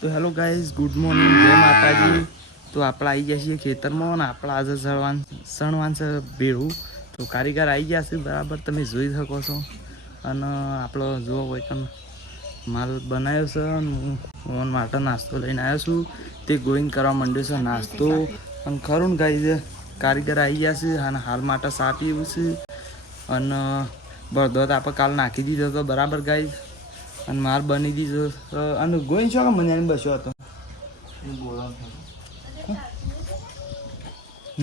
તો hello guys, good morning, જય માતાજી. તો આપણે આવી ગયા છીએ ખેતરમાં અને આપણે આજે સણવાન છે ભેળું. તો કારીગર આવી ગયા છે બરાબર, તમે જોઈ શકો છો. અને આપણો જો કોઈ માલ બનાવ્યો છે અને હું માટે નાસ્તો લઈને આવ્યો છું. તે ગોઈંગ કરવા માંડ્યો છે નાસ્તો. અને ખરું ને ગાઈઝ, કારીગર આવી ગયા છે અને હાલ માટે ચા પીવું છે. અને બળદો આપણે કાલ નાખી દીધો હતો બરાબર ગાઈઝ. અને માર બની દીધો અને ગોઈન છો કે મને બસ્યો હતો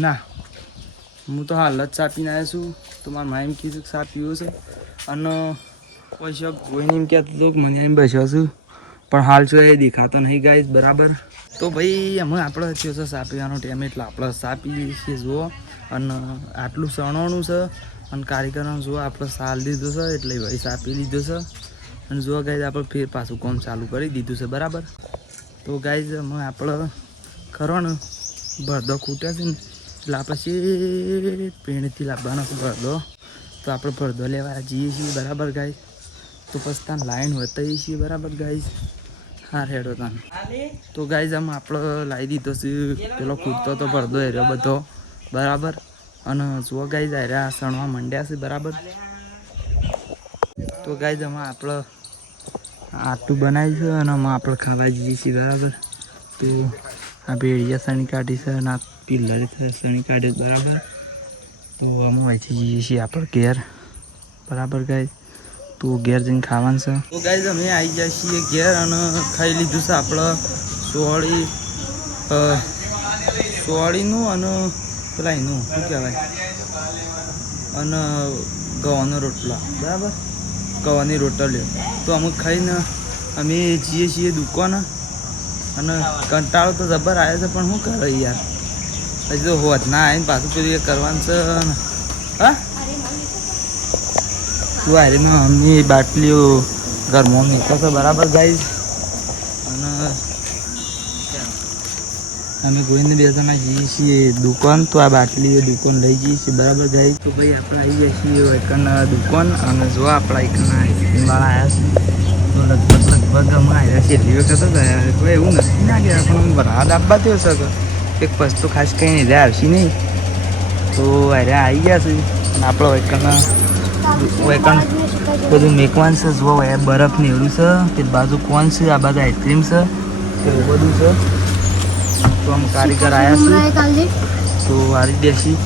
ના, હું તો હાલ જ ચા પીને આવ્યો છું. તો મારા માએ એમ કીધું કે ચા પીવો છે અને પછી ગોઈને એમ કહેતો હતો કે મને એમ બસ્યો છું, પણ હાલ શું એ દેખાતો નહીં ગાઈઝ બરાબર. તો ભાઈ અમે આપણે થયો છે ચા પીવાનો ટાઈમ, એટલે આપણે ચા પીએ છીએ જુઓ. અને આટલું સણવાનું છે અને કારીગરનો જુઓ આપણે સાલ દીધો છે, એટલે ભાઈ ચા પી લીધો છે. અને જો ગાઈઝ આપણે ફેર પાછું કામ ચાલુ કરી દીધું છે બરાબર. તો ગાઈઝ અમે આપણે ખરો ને બળદો ખૂટ્યા છે ને, એટલે આપણે છે પેણથી લાવવાનો છે બળદો. તો આપણે બળદો લેવા જઈએ છીએ બરાબર ગાઈઝ. તો પછી ત્યાં લાઈન વતાવીએ છીએ બરાબર ગાઈઝ. હા રેડો તાન. તો ગાઈઝ આમાં આપણે લાવી દીધો છે પેલો ખૂટતો તો બળદો હેર્યો બધો બરાબર. અને જુઓ ગાઈઝ હાર્યા સણવા માંડ્યા છે બરાબર. તો ગાઈઝ આમાં આપણે આટલું બનાવી છે અને આમાં આપણે ખાવા જઈએ છીએ બરાબર. તો આ ભેળિયા સણી કાઢી છે અને આ પિલ્લર સણી કાઢી બરાબર. તો આમાં અહીંથી જઈએ છીએ આપણે ઘેર બરાબર ગાઈઝ. તો ઘેર જઈને ખાવાનું છે. તો ગાઈઝ અમે આવી જાય છીએ ઘેર અને ખાઈ લીધું છે આપણે સોળીનું અને પેલા એનું શું કહેવાય, અને ગવાનો રોટલો બરાબર, ગવાની રોટલીઓ. તો અમુક ખાઈને અમે જઈએ છીએ દુકાન. અને કંટાળો તો જબર આવ્યો છે, પણ શું કરે યાર, હજી તો હોત ના આવીને પાછું પેલું એ કરવાનું છે ને. હા તું હારે ને અમની બાટલીઓ ઘરમાં નીકળશે બરાબર ગાઈઝ. અને અમે ગોઈને બે જણા જઈએ છીએ દુકાન. તો આ બાટલીઓ દુકાન લઈ જઈએ છીએ બરાબર ગાઈઝ. તો ભાઈ આપણે આવી ગયા છીએ એકના દુકાન. અને જો આપણા એકના વાળા આવ્યા છે, તો લગભગ અમે આવ્યા છીએ એટલી વખત ગયા. કોઈ એવું નથી ના ગયા, પણ બરાબર આપવા થયો છે એક વસ્તુ ખાસ કંઈ નહીં આવશે નહીં. તો અરે આવી ગયા છે અને આપણો એકના બધું મેકવાન છે. જુઓ બરફ ને એવું છે, તે બાજુ કોણ છે, આ બાજુ આઈસ્ક્રીમ છે, એવું બધું છે. તો આમ કારીગર આવ્યા છે, તો હારી બેસી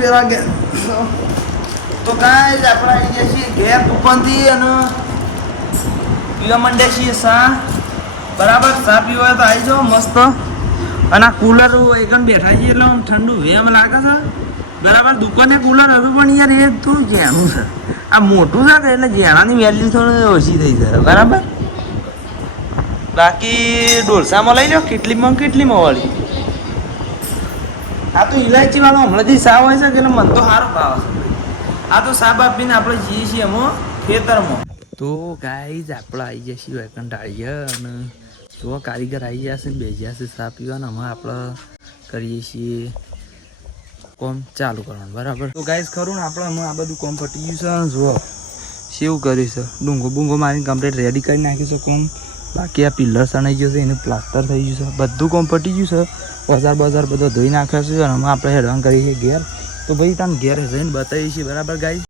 પેલા ગયા. તો કાંઈ આપણે આવી ગયા છીએ ઘેર દુકાનથી અને પીવા માંડ્યા છીએ ચા બરાબર. ચા પીવા તો આવી જાઓ મસ્ત. અને આ કુલર એકન બેઠા છીએ એટલે ઠંડુ વેમ લાગે છે બરાબર. દુકાને કુલર હતું પણ યાર એ થોડું ઝેણું છે. આ મોટું છે કે એટલે ઝેણાની વેલ્યુ થોડી ઓછી થઈ જાય બરાબર. બાકી ડોલસામાં લઈ લો કેટલીમાં વળી. આ તો ઇલાયચી વાળો હમણાંથી સા હોય છે કે એટલે મને તો સારું ભાવે છે. આ તો સા બાપીને આપણે જઈએ છીએ એમાં ખેતરમાં. તો ગાઈઝ આપણે આવી ગયા છીએ કંટાળીએ અને જો કારીગર આવી ગયા છે, બેસ્યા છે ચા પીવાના. અમે આપણે કરીએ છીએ કોમ ચાલુ કરવાનું બરાબર. તો ગાઈઝ ખરું ને આપણે અમે આ બધું કોમ પટી ગયું છે. જુઓ સેવું કર્યું છે, ડુંગો બુંગો મારીને કમ્પ્લીટ રેડી કરી નાખ્યું છે કોમ. બાકી આ પિલ્લર સણાઈ ગયો છે, એનું પ્લાસ્ટર થઈ ગયું છે, બધું કોમ પટી ગયું છે. બજાર બધો ધોઈ નાખ્યો છે અને અમે આપણે હેડવાન કરીએ છીએ ઘેર. તો ભાઈ તમે ઘેર જઈને બતાવીએ છીએ બરાબર ગાઈઝ.